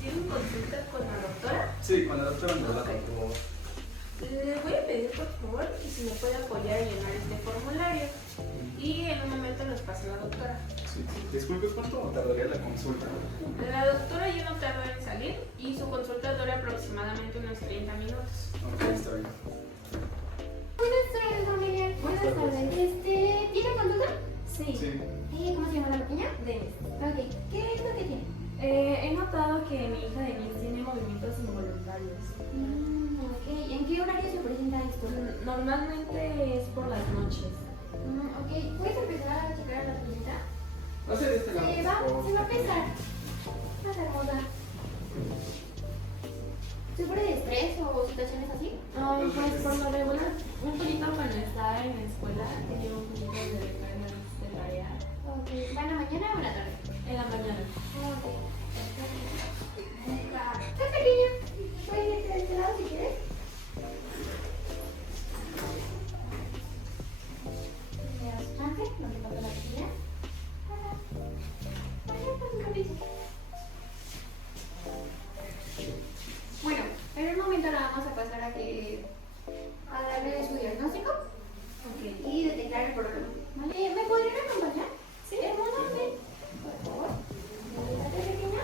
¿Tienen consulta con la doctora? Sí, con la doctora Androla, Ok. por favor. Le voy a pedir por favor que si me puede apoyar a llenar este formulario. Y en un momento los paso a la doctora. Sí. Disculpe, ¿cuánto tardaría la consulta? La doctora ya no tarda en salir y su consulta dura aproximadamente unos 30 minutos. Ok, está bien. Buenas tardes, familia. Buenas tardes. ¿Tiene conducta? Sí. ¿Cómo se llama la pequeña? Denise. Ok. ¿Qué es lo que tiene? He notado que mi hija Denise tiene movimientos involuntarios. Ok. ¿En qué horario se presenta esto? Normalmente es por las noches. Ok. ¿Puedes empezar a checar a la pequeñita? No sé, de este lado. por favor. Se va a pesar. Más hermosa. ¿Sufre de estrés o situaciones así? Pues por lo regular, un poquito cuando estaba en la escuela tenía un poquito de recargas de tarea Ok. ¿Va en la mañana o en la tarde? en la mañana. Ok. ¿Qué pequeña? ¿Puedes irte de este lado si quieres? ¿Me das chance? ¿No te pasa la pequeña? Bueno, en un momento la vamos a pasar a darle su diagnóstico y detectar el problema. ¿Vale? ¿Me podrían acompañar? Sí. Hermosa, ven. Por favor. Siéntate, pequeña.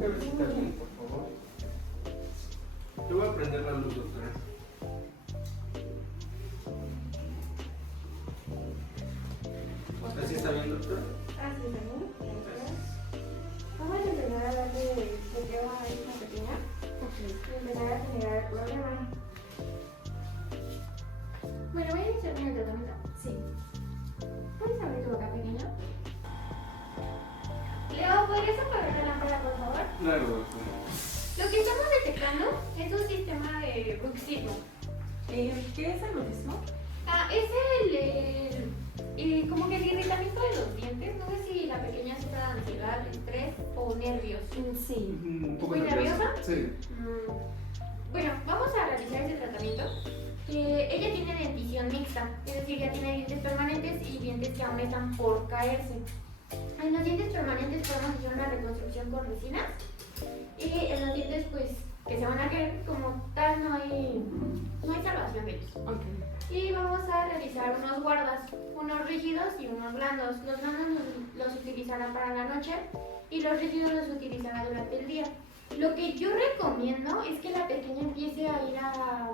Cabecita bien, por favor. Yo voy a prender la luz, doctora. ¿Así está bien, doctora? Así es, ¿no? Vamos a empezar a darle chequeo a esta pequeña y empezar a generar el problema. Bueno, voy a iniciar con el tratamiento. Sí. ¿Puedes abrir tu boca, pequeña? Leo, ¿podrías apagar la lámpara, por favor? Claro, doctora. Lo que estamos detectando es un sistema de bruxismo. ¿Qué es el bruxismo? Es como que el irritamiento de los dientes. No sé si la pequeña sufre de ansiedad, estrés o nervios. Sí. Un poco ¿Muy nerviosa? Sí. Bueno, vamos a realizar ese tratamiento. Ella tiene dentición mixta, es decir, ya tiene dientes permanentes y dientes que aún están por caerse. En los dientes permanentes podemos hacer una reconstrucción con resinas y en los dientes pues que se van a caer como tal no hay salvación de ellos. Ok. Y vamos a realizar unos guardas, unos rígidos y unos blandos. Los blandos los utilizará para la noche y los rígidos los utilizará durante el día. Lo que yo recomiendo es que la pequeña empiece a ir a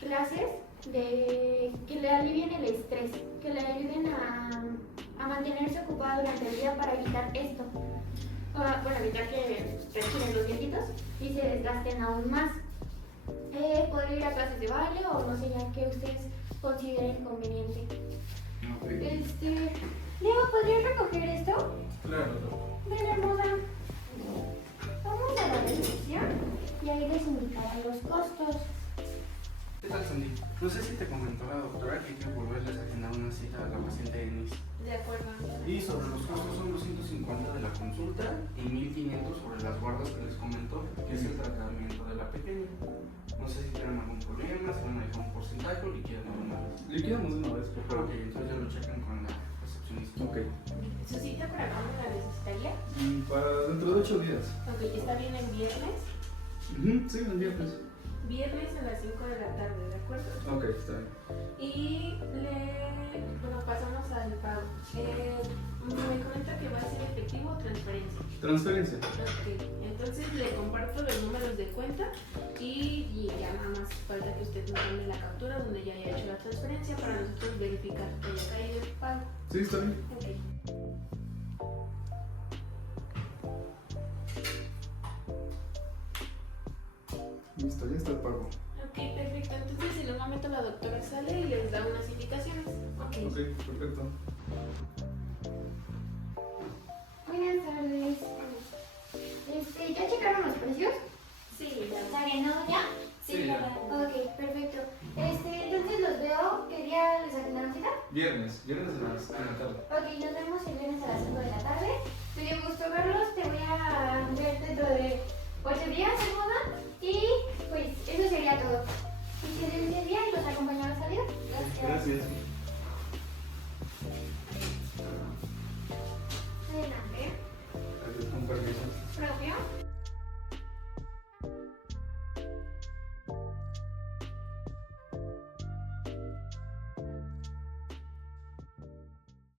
clases que le alivien el estrés, que le ayuden a mantenerse ocupada durante el día para evitar esto. Bueno, evitar que rechinen los dientitos y se desgasten aún más. Podría ir a clases de baile o no sé, ya que ustedes consideren conveniente. Ok. Leo, ¿podrías recoger esto? Claro, doctora. Ven, hermosa. Vamos a la recepción y ahí les indicarán los costos. ¿Qué tal, Sandy? No sé si te comentó la doctora que hay que volverles a agendar una cita a la paciente Denise. De acuerdo. Y sobre los costos son 250 de la consulta y 1500 sobre las guardas que les comentó, que es el tratamiento de la pequeña. No sé si tienen algún problema, si van a dejar un porcentaje o liquidan de una vez. Liquidamos de una vez, por favor. Ok, entonces ya lo checan con la recepcionista. Ok. ¿Su cita para cuándo la necesitaría? Para dentro de 8 días. Ok, ¿está bien el viernes? Sí, el viernes. Viernes a las 5 de la tarde, ¿de acuerdo? Ok, está bien. Y bueno, pasamos al pago. Me comenta que va a ser efectivo o transferencia. Transferencia. Ok, entonces le comparto los números de cuenta y ya nada más falta que usted nos mande la captura donde ya haya hecho la transferencia para nosotros verificar que haya caído el pago. Sí, está bien. Ok. Listo, ya está el pago. Ok, perfecto. Entonces en un momento la doctora sale y les da unas indicaciones. Ok. Ok, perfecto. Buenas tardes. ¿Ya checaron los precios? Sí, ya. ¿Está bien, no, ya? Sí, ya. Ok, perfecto. Entonces los veo. ¿Qué día les agendaron cita? Viernes en la tarde. Ok, nos vemos el viernes a las 5 de la tarde. Me dio gusto verlos. Te voy a ver dentro de 8 días, hermosa. Y pues